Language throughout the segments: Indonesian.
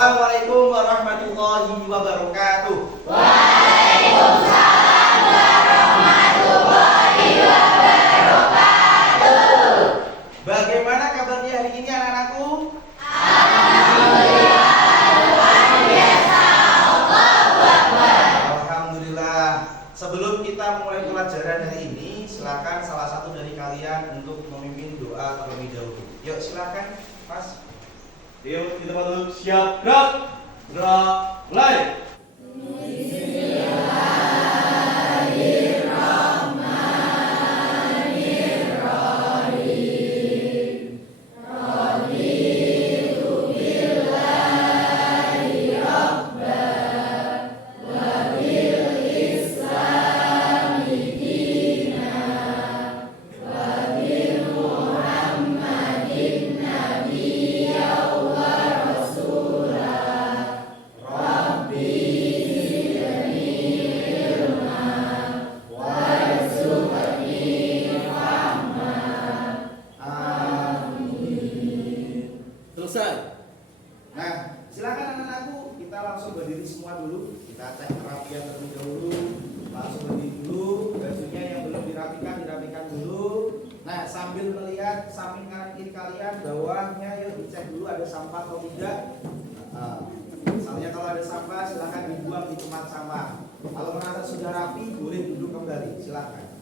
Assalamualaikum warahmatullahi wabarakatuh. Waalaikumsalam warahmatullahi wabarakatuh. Bagaimana kabarnya hari ini anak-anakku? Alhamdulillah, luar biasa. Allahu Akbar. Alhamdulillah. Sebelum kita mulai pelajaran hari ini, silakan salah satu dari kalian untuk memimpin doa terlebih dahulu. Yuk silakan, Mas. Yuk kita dulu siap gerak, mulai. Nah, silakan anak-anakku, kita langsung berdiri semua dulu. Kita cek kerapian terlebih dahulu. Langsung berdiri dulu. Bajunya yang belum dirapikan dulu. Nah, sambil melihat samping kanan kiri kalian, bawahnya yuk dicek dulu ada sampah atau tidak. Misalnya kalau ada sampah, silakan dibuang di tempat sampah. Kalau merasa sudah rapi, boleh duduk kembali. Silakan.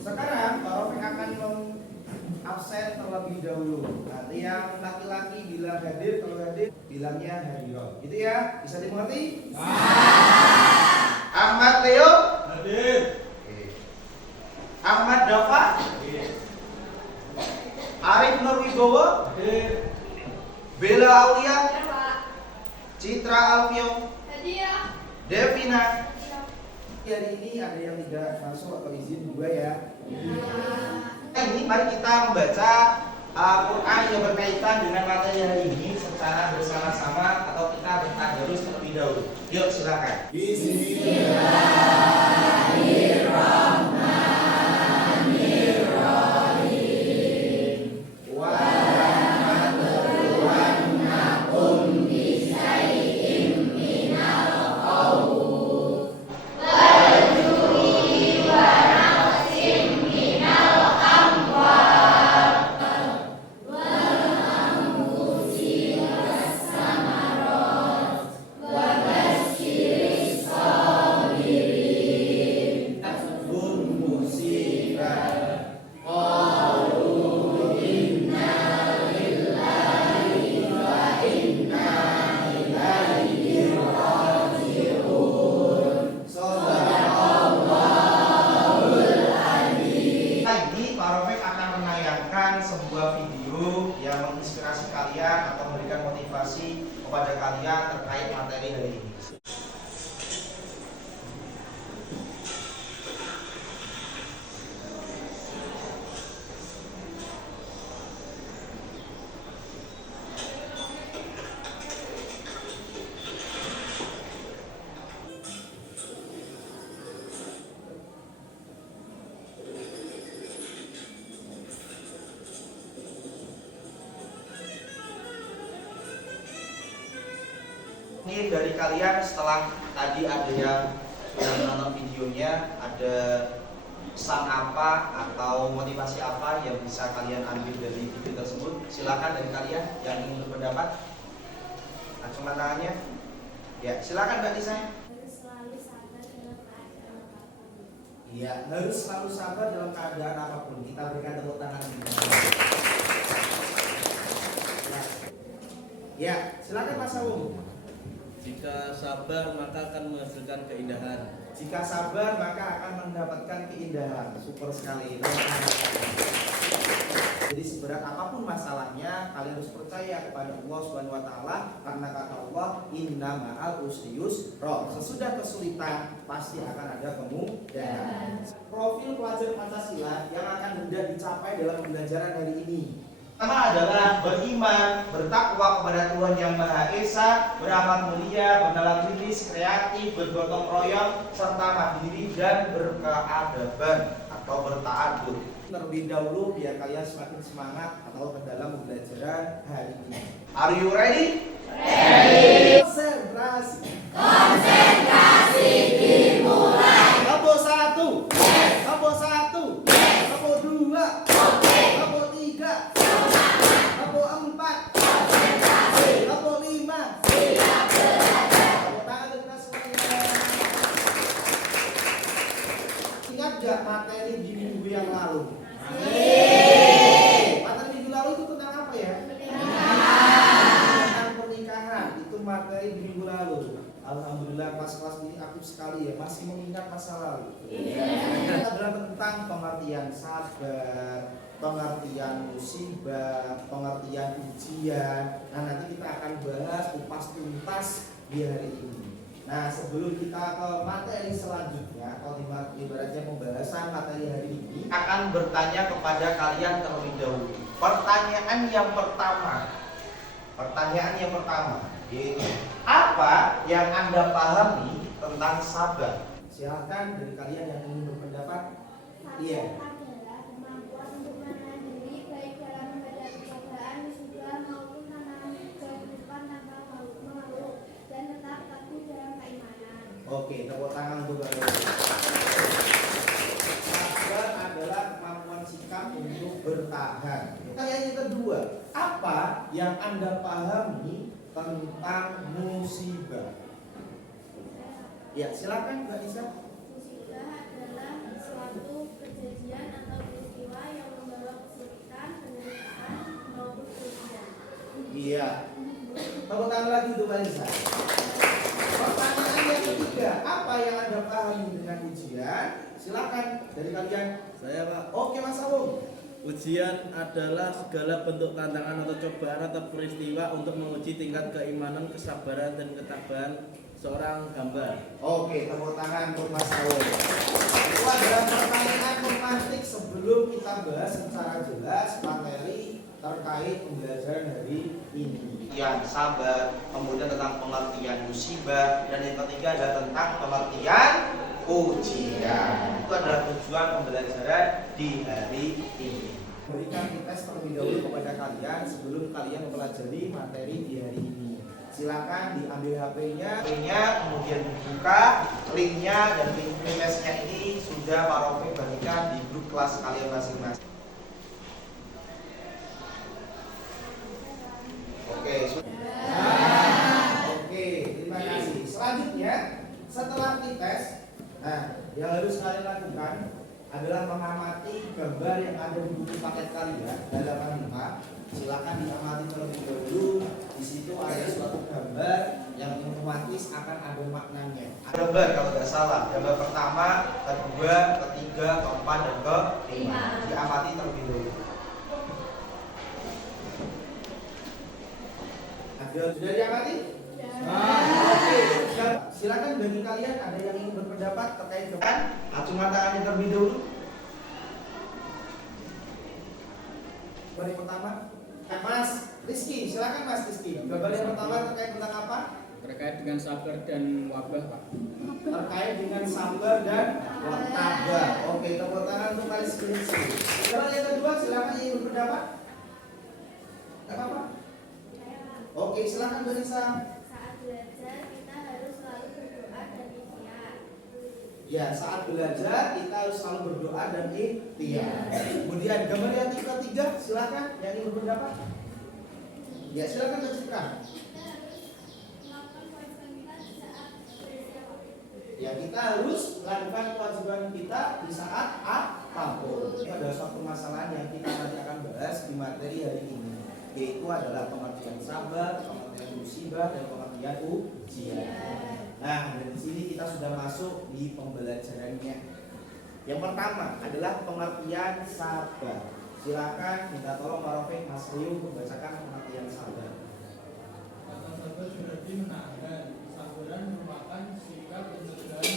Sekarang Pak Rofik akan absen terlebih dahulu. Nanti yang laki-laki bilang hadir, kalau hadir bilangnya hadiron. Gitu ya? Bisa dimengerti? Ahmad Leo hadir. Ahmad Dafa hadir. Arif Nurwibowo hadir. Bella Aulia hadir. Citra Alfio hadir. Devina. Hari ini ada yang tidak masuk atau izin juga ya. Ini mari kita membaca Al-Quran yang berkaitan dengan materi hari ini secara bersama-sama atau kita bertadarus terlebih dahulu. Yuk silakan. Bismillahirrahmanirrahim. Sebuah video yang menginspirasi kalian atau memberikan motivasi kepada kalian terkait materi hari ini. Ini dari kalian setelah tadi ada yang sudah menonton videonya, ada pesan apa atau motivasi apa yang bisa kalian ambil dari video tersebut? Silakan dari kalian yang ingin berpendapat. Acungkan tangannya. Ya, silakan Mbak Nisa. Harus selalu sabar dalam keadaan apapun. Iya, harus selalu sabar dalam keadaan apapun. Kita berikan tepuk tangan. Ya, silakan Mas Saung. Jika sabar maka akan menghasilkan keindahan. Jika sabar maka akan mendapatkan keindahan. Super sekali. Jadi seberat apapun masalahnya, kalian harus percaya kepada Allah Subhanahu wa taala karena kata Allah, "Inna ma'al usri yusra." Sesudah kesulitan pasti akan ada kemudahan. Profil pelajar Pancasila yang akan hendak dicapai dalam pembelajaran hari ini. Pertama adalah beriman, bertakwa kepada Tuhan Yang Maha Esa, beramal mulia, bernalar kritis, kreatif, bergotong royong, serta mandiri dan berkeadaban. atau berta'addud. Terlebih dahulu biar kalian semakin semangat atau dalam pembelajaran hari ini. Are you ready? Ready. Konsentrasi. Konsentrasi dimulai. Kelompok 1. Kelompok 1. Kelompok 2. Kelompok 3. Kelompok 4. Kelompok 5. Siap belajar. Tepuk tangan untuk kita semuanya. Ingat gak materi di minggu yang lalu? Materi minggu lalu itu tentang apa ya? Tentang pernikahan. Itu materi di minggu lalu. Alhamdulillah kelas-kelas ini aktif sekali ya, masih mengingat masa lalu. Ini adalah tentang pengertian sabar, pengertian musibah, pengertian ujian. Nah, nanti kita akan bahas kupas tuntas di hari ini. Nah, sebelum kita ke materi selanjutnya, atau ibaratnya pembahasan materi hari ini, akan bertanya kepada kalian terlebih dahulu. Pertanyaan yang pertama, yaitu apa yang Anda pahami tentang sabar? Silahkan dari kalian yang ingin berpendapat. Iya. Adalah kemampuan untuk menahan diri baik dalam menghadapi cobaan, musibah maupun tantangan kehidupan tanpa mengeluh dan tetap teguh dalam keimanan. Oke, tepuk tangan untuk kalian. Sabar adalah kemampuan sikap untuk bertahan. Pertanyaan yang kedua, apa yang Anda pahami tentang musibah? Ya, silakan Mbak Isa. Musibah adalah suatu kejadian atau peristiwa yang membawa kesulitan, penderitaan maupun kerugian. Iya. Tepuk tangan lagi untuk Mbak Isa. Pertanyaan yang ketiga, apa yang Anda pahami dengan ujian? Silakan dari kalian. Saya Pak. Oke, Mas Awung. Ujian adalah segala bentuk tantangan atau cobaan atau peristiwa untuk menguji tingkat keimanan, kesabaran, dan ketabahan seorang hamba. Oke, tepuk tangan untuk Mas Awung. Itu adalah pertanyaan pematik sebelum kita bahas secara jelas materi terkait pembelajaran hari ini. Yang sabar, kemudian tentang pengertian musibah, dan yang ketiga adalah tentang pengertian ujian. Itu adalah tujuan pembelajaran di hari ini. Berikan tes terlebih dahulu kepada kalian sebelum kalian mempelajari materi di hari ini. Silakan diambil HP-nya, kemudian dibuka linknya, dan link tesnya ini sudah Pak Rofi bagikan di grup kelas kalian masing-masing. Oke, oke, terima kasih. Selanjutnya, setelah dites, nah, yang harus kalian lakukan adalah mengamati gambar yang ada di buku paket kalian halaman 5. Silakan diamati terlebih dahulu. Di situ ada suatu gambar yang otomatis akan ada maknanya. Ada gambar kalau nggak salah. Gambar pertama, kedua, ketiga, keempat, dan kelima. Diamati terlebih dahulu. Sudah diamati? Oke. Silakan bagi kalian ada yang ingin berpendapat terkait dengan acungan tangannya terlebih dahulu. Gambar yang pertama, Mas Rizky, silakan Mas Rizky. Gambar yang pertama terkait tentang apa? Terkait dengan sabar dan wabah, Pak. Terkait dengan sabar dan tabah. Oke, tepuk tangan untuk Mas Rizky. Gambar yang kedua, silakan yang ingin berpendapat. Tidak apa-apa. Oke, silakan Berisa. Saat belajar kita harus selalu berdoa dan ikhtiar. Ya, saat belajar kita harus selalu berdoa dan ikhtiar. Kemudian gambar yang ketiga, silakan yang ingin berpendapat. Ya, silakan lanjutkan. Ya, kita harus melakukan kewajiban kita di saat apapun. Itu adalah suatu permasalahan yang kita nanti akan bahas di materi hari ini, yaitu adalah pengertian sabar, pengertian musibah, dan pengertian ujian. Nah, dari sini kita sudah masuk di pembelajarannya. Yang pertama adalah pengertian sabar. Silakan minta tolong Pak Rafiq, Mas Rio membacakan pengertian sabar. Kata sabar berarti menahan. Kesabaran merupakan sikap pencegahan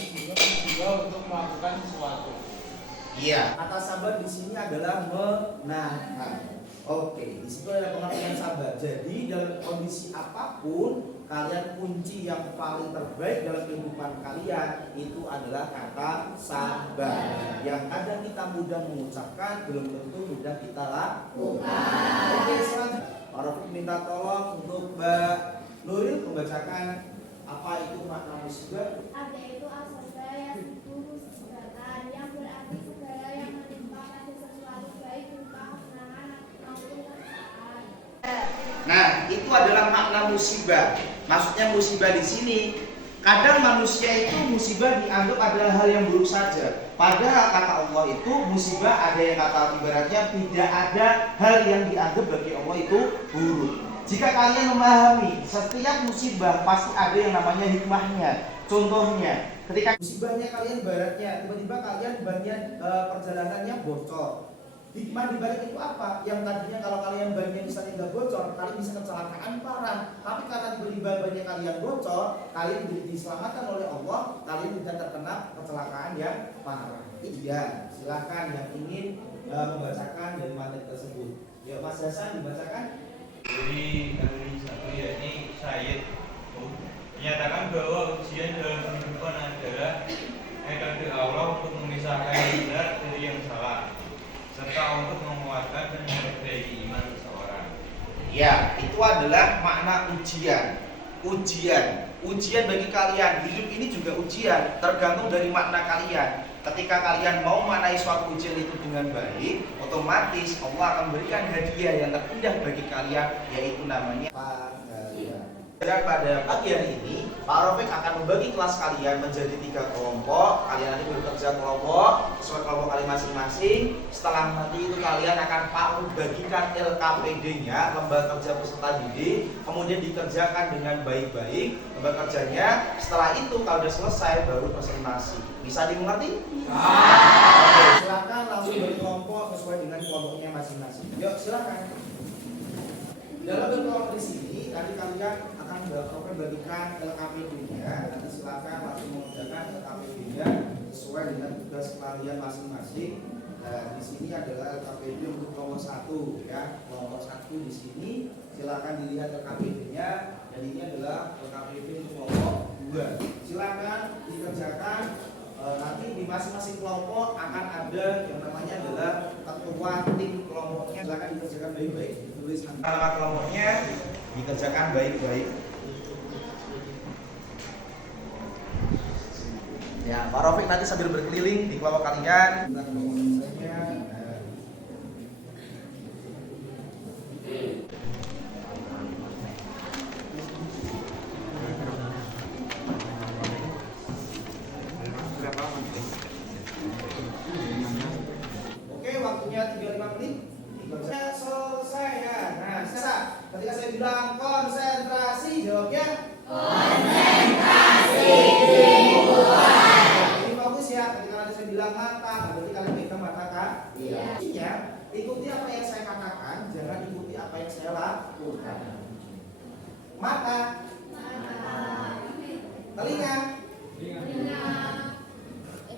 jiwa untuk melakukan sesuatu. Iya. Kata sabar di sini adalah menahan. Oke, di situ ada pengertian sabar. Jadi dalam kondisi apapun, kalian kunci yang paling terbaik dalam kehidupan kalian itu adalah kata sabar. Yang kadang kita mudah mengucapkan, belum tentu mudah kita lakukan. Oke, selanjutnya Pak Rafiq minta tolong untuk Mbak Nuril membacakan apa itu makna musibah. Ada itu asal yang musibatan yang berarti segala yang menimpa pada sesuatu baik berupa kesenangan maupun kesusahan. Nah, itu adalah makna musibah. Maksudnya musibah di sini, kadang manusia itu musibah dianggap adalah hal yang buruk saja. Padahal kata Allah itu musibah ada yang kata ibaratnya tidak ada hal yang dianggap bagi Allah itu buruk. Jika kalian memahami setiap musibah pasti ada yang namanya hikmahnya. Contohnya, ketika musibahnya kalian baratnya, tiba-tiba kalian bannya perjalanannya bocor. Hikmah di balik itu apa? Yang tadinya kalau kalian bannya misalnya nggak bocor, kalian bisa kecelakaan parah. Tapi karena tiba-tiba bannya kalian bocor, kalian diselamatkan oleh Allah, kalian tidak terkena kecelakaan yang parah. Iya, silakan yang ingin membacakan dari materi tersebut. Ya, Mas Hasan dibacakan. Dari kali satu yakni Syed menyatakan bahwa ujian dalam kehidupan adalah metode Allah untuk memisahkan yang benar dari yang salah, serta untuk menguatkan dan memperbaiki iman seseorang. Ya, itu adalah makna ujian. Ujian bagi kalian. Hidup ini juga ujian, tergantung dari makna kalian. Ketika kalian mau memaknai suatu ujian itu dengan baik, otomatis Allah akan memberikan hadiah yang terindah bagi kalian, yaitu namanya pahala. Dan pada pagi hari ini, Pak Rafiq akan membagi kelas kalian menjadi 3 kelompok. Kalian nanti bekerja kelompok sesuai kelompok kalian masing-masing. Setelah nanti itu kalian akan Pak bagikan LKPD-nya, lembaga kerja peserta didik, kemudian dikerjakan dengan baik-baik lembaga kerjanya. Setelah itu kalau sudah selesai baru presentasi. Bisa dimengerti? Oke, silakan langsung berkelompok sesuai dengan kelompoknya masing-masing. Yuk, silakan. Dalam berkelompok di sini, tadi kalian akan bagikan LKPD-nya. Nanti silakan langsung mengerjakan LKPD-nya sesuai dengan tugas kalian masing-masing. Nah, di sini adalah LKPD untuk kelompok 1 ya. Kelompok 1 di sini silakan dilihat LKPD-nya, dan ini adalah LKPD untuk kelompok 2. Silakan dikerjakan. Nanti di masing-masing kelompok akan ada yang namanya adalah ketua tim kelompoknya. Silakan dikerjakan baik-baik. Ditulis nama kelompoknya, dikerjakan baik-baik. Ya, Pak Rafiq nanti sambil berkeliling di kelompok kalian. Kita kelompok saja. Oke, waktunya 35 menit. Selesai ya. Nah, ketika saya bilang konsentrasi, jawabnya Konsentrasi dimulai. Ini fokus ya. Ketika nanti saya bilang mata, berarti kalian pegang mata kan? Iya. Artinya, ikuti apa yang saya katakan, jangan ikuti apa yang saya lakukan. Mata, telinga,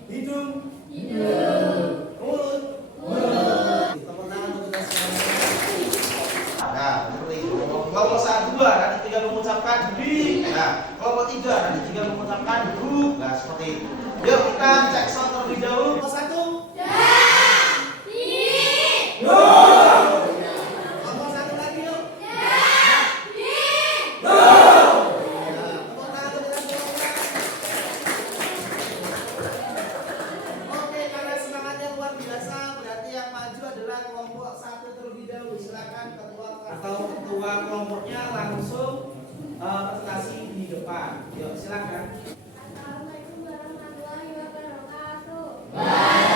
hidung, mulut. Tepuk tangan untuk kita semuanya. Nah, seperti itu. Kelompok 1 nanti tinggal mengucapkan di. Nah, kelompok 3 nanti tinggal mengucapkan bu. Nah, seperti itu. Yuk kita cek sound terlebih dahulu. Kelompok 1. Kelompok 1 lagi yuk. Tepuk tangan untuk kita semuanya. Oke, karena semangatnya luar biasa, berarti yang maju adalah kelompok 1 terlebih dahulu. Silakan ketua atau ketua kelompoknya langsung presentasi di depan. Yuk, silakan. Assalamualaikum warahmatullahi wabarakatuh. Waalaikumsalam.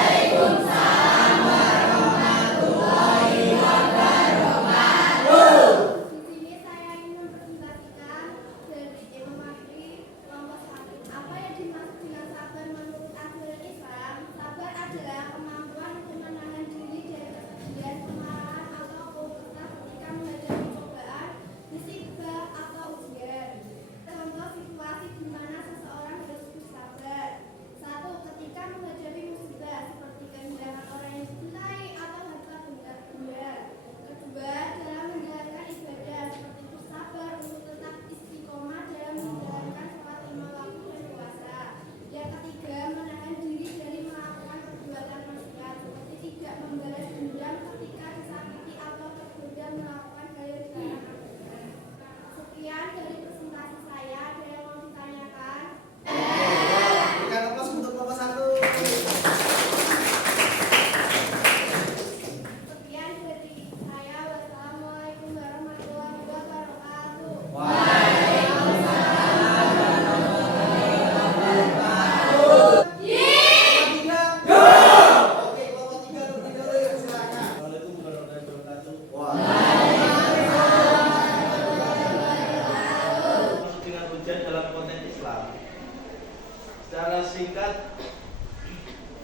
singkat,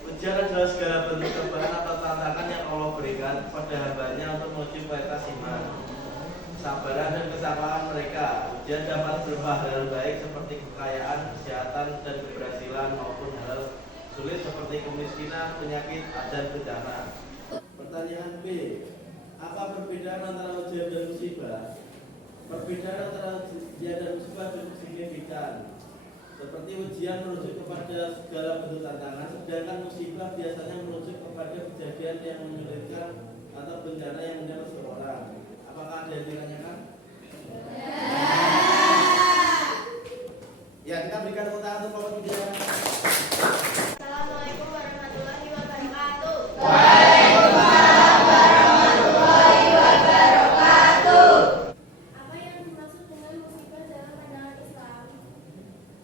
ujian adalah segala bentuk cobaan atau tantangan yang Allah berikan kepada hambanya untuk menguji kualitas iman, kesabaran dan kesabaran mereka. Ujian dapat berupa hal baik seperti kekayaan, kesehatan, dan keberhasilan maupun hal sulit seperti kemiskinan, penyakit, dan bencana. Pertanyaan B. Apa perbedaan antara ujian dan musibah? Perbedaan antara ujian dan musibah cukup signifikan. Seperti ujian merujuk kepada segala bentuk tantangan, sedangkan musibah biasanya merujuk kepada kejadian yang menyulitkan atau bencana yang menimpa seseorang. Apakah ada yang ditanyakan? Ya, kita berikan tepuk tangan untuk kelompok 3. Assalamualaikum warahmatullahi wabarakatuh. Apa yang dimaksud dengan musibah dalam pandangan Islam?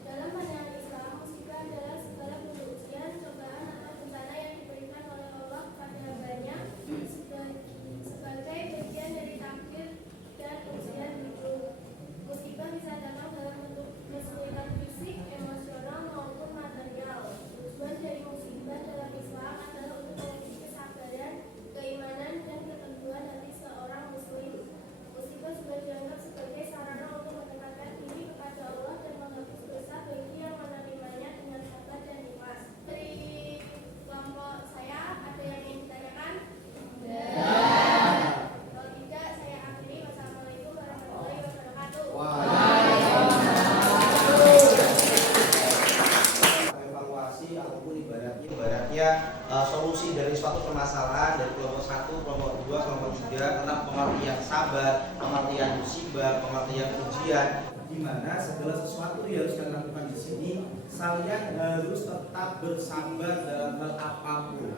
Dalam pandangan Islam, musibah adalah segala bentuk ujian, cobaan atau bencana yang diberikan oleh Allah kepada hambanya sebagai bagian dari takdir dan ujian hidup. Musibah bisa datang dalam bentuk kesulitan fisik, emosional maupun material. Tujuan dari musibah dalam Islam adalah untuk menguji kesabaran, keimanan, dan keteguhan hati seorang muslim. Musibah juga dianggap sebagai sarana untuk mendekatkan diri kepada Allah dan menghapus dosa bagi yang menerimanya dengan sabar dan ikhlas. Dari kelompok saya, ada yang ingin ditanyakan? Kalau tidak, saya akhiri. Wassalamualaikum warahmatullahi wabarakatuh. Evaluasi ataupun ibaratnya solusi dari suatu permasalahan dari kelompok 1, kelompok 2, kelompok 3 tentang pengertian sabar, pengertian musibah, pengertian ujian, di mana segala sesuatu yang harus kalian lakukan di sini, kalian harus tetap bersabar dalam hal apapun,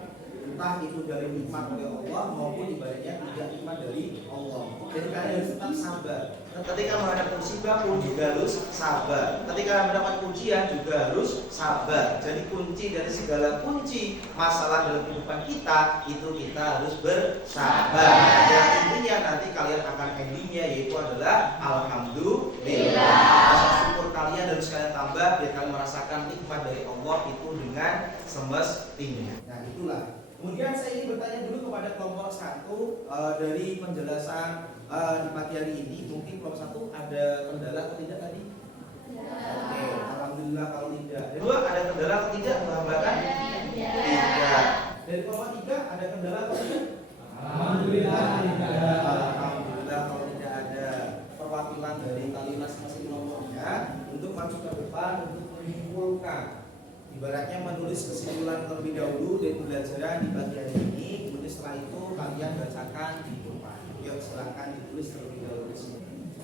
entah itu dari nikmat oleh Allah maupun ibaratnya tidak nikmat dari Allah. Jadi kalian harus tetap sabar. Ketika menghadapi musibah pun juga harus sabar. Ketika mendapat ujian juga harus sabar. Jadi kunci dari segala kunci masalah dalam kehidupan kita itu kita harus bersabar. Dan intinya nanti kalian akan endingnya yaitu adalah alhamdulillah. Rasa syukur kalian harus kalian tambah biar kalian merasakan nikmat dari Allah itu dengan semestinya. Nah itulah. Kemudian saya ingin bertanya dulu kepada kelompok 1 dari penjelasan di pagi hari ini. Mungkin kelompok 1 ada kendala atau tidak tadi? Oke, alhamdulillah kalau tidak. Kedua, ada kendala atau tidak menambahkan? Tidak. Dari kelompok 3 ada kendala atau tidak? Alhamdulillah tidak. Alhamdulillah kalau tidak ada. Perwakilan dari kalian masing-masing kelompoknya untuk maju ke depan untuk menyimpulkan. Ibaratnya menulis kesimpulan terlebih dahulu dari pembelajaran di pagi hari ini. Kemudian setelah itu kalian bacakan di depan. Yuk silakan ditulis terlebih dahulu di sini.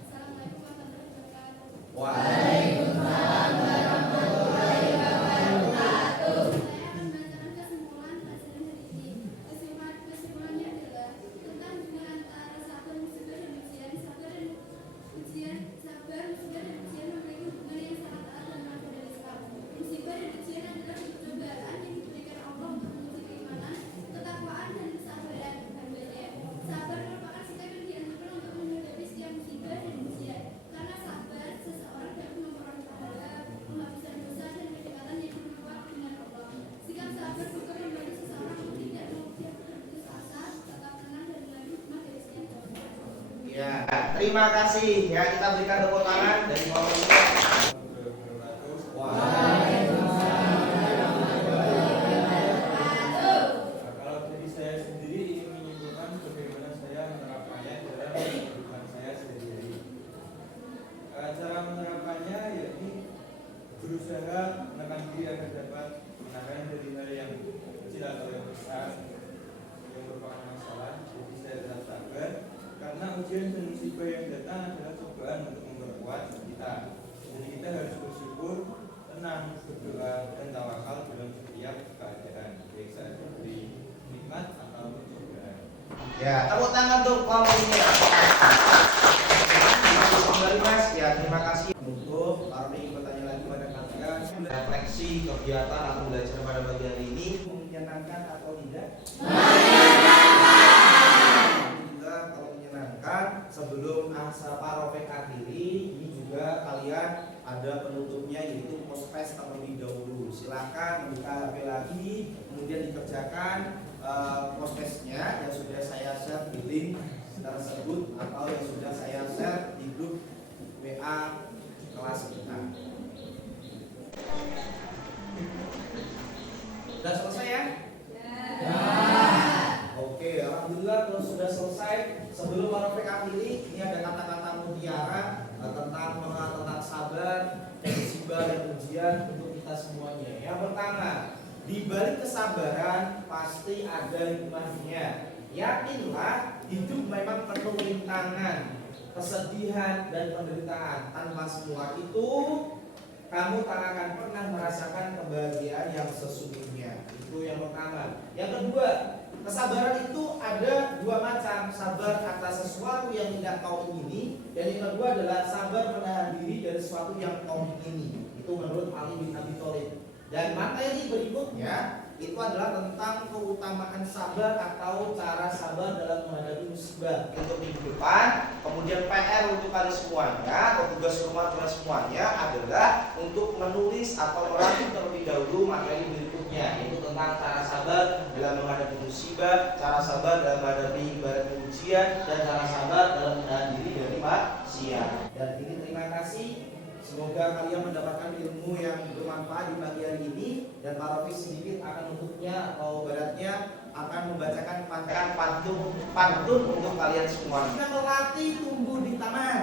Assalamualaikum warahmatullahi wabarakatuh. Waalaikumsalam warahmatullahi wabarakatuh. Saya akan membacakan kesimpulan hasil hari ini. Kesimpulannya adalah tentang hubungan antara sabar, musibah, dan ujian. Sabar, musibah, dan ujian memiliki hubungan yang sangat erat dan makna dari Islam. Musibah dan ujian adalah bentuk cobaan yang diberikan Allah untuk menguji keimanan, ketakwaan, dan kesabaran hambanya. Sabar merupakan sikap yang dianjurkan untuk menghadapi setiap musibah dan ujian. Karena sabar, seseorang dapat memperoleh pahala, menghabiskan dosa, dan kedekatan yang bermanfaat dengan Allah. Sikap sabar juga membantu seseorang untuk tidak berputus asa, tetap tenang, dan mengambil hikmah dari setiap cobaan. Ya, terima kasih. Ya, kita berikan tepuk tangan dari kelompok 3. Kalau dari saya sendiri ingin menyimpulkan bagaimana saya menerapkannya dalam kehidupan saya sehari-hari. Cara menerapkannya yakni berusaha menekan diri agar dapat menahan dari hal yang kecil atau yang besar yang merupakan masalah. Jadi saya tetap sabar karena ujian dan musibah yang datang adalah cobaan untuk memperkuat kita. Jadi kita harus bersyukur, tenang, berdoa, dan tawakal dalam setiap keadaan, baik saat diberi nikmat atau cobaan. Ya, tepuk tangan untuk kelompok ini. Kembali Mas, ya terima kasih. Untuk kalau ingin bertanya lagi pada kalian, refleksi kegiatan atau belajar pada pagi hari ini menyenangkan atau tidak? Alhamdulillah kalau menyenangkan. Sebelum paromek akhiri, ini juga kalian ada penutupnya yaitu post-pass terlebih dahulu. Silakan membuka HP lagi, kemudian dikerjakan post-passnya yang sudah saya share di link tersebut atau yang sudah saya share di grup WA kelas kita. Sudah selesai ya? Oke, alhamdulillah kalau sudah selesai. Sebelum Marofik akhiri, ini ada kata-kata mutiara tentang sabar, musibah dan ujian untuk kita semuanya. Yang pertama, di balik kesabaran pasti ada hikmahnya. Yakinlah hidup memang penuh rintangan, kesedihan dan penderitaan. Tanpa semua itu, kamu tak akan pernah merasakan kebahagiaan yang sesungguhnya. Itu yang pertama. Yang kedua, kesabaran itu ada dua macam. Sabar atas sesuatu yang tidak kau ingini, dan yang kedua adalah sabar menahan diri dari sesuatu yang kau ingini. Itu menurut Ali bin Abi Thalib. Dan materi berikutnya itu adalah tentang keutamaan sabar atau cara sabar dalam menghadapi musibah. Untuk minggu depan, kemudian PR untuk kalian semuanya atau tugas rumah kalian semuanya adalah untuk menulis atau merangkum terlebih dahulu materi berikutnya, yaitu tentang cara sabar dalam menghadapi musibah, cara sabar dalam menghadapi ibarat ujian, dan cara sabar dalam menahan diri dari maksiat. Dan ini terima kasih. Semoga kalian mendapatkan ilmu yang bermanfaat di pagi hari ini, dan Pak Rofi sedikit akan untuknya atau baratnya akan membacakan pantun untuk kalian semua. Kita melatih tumbuh di taman.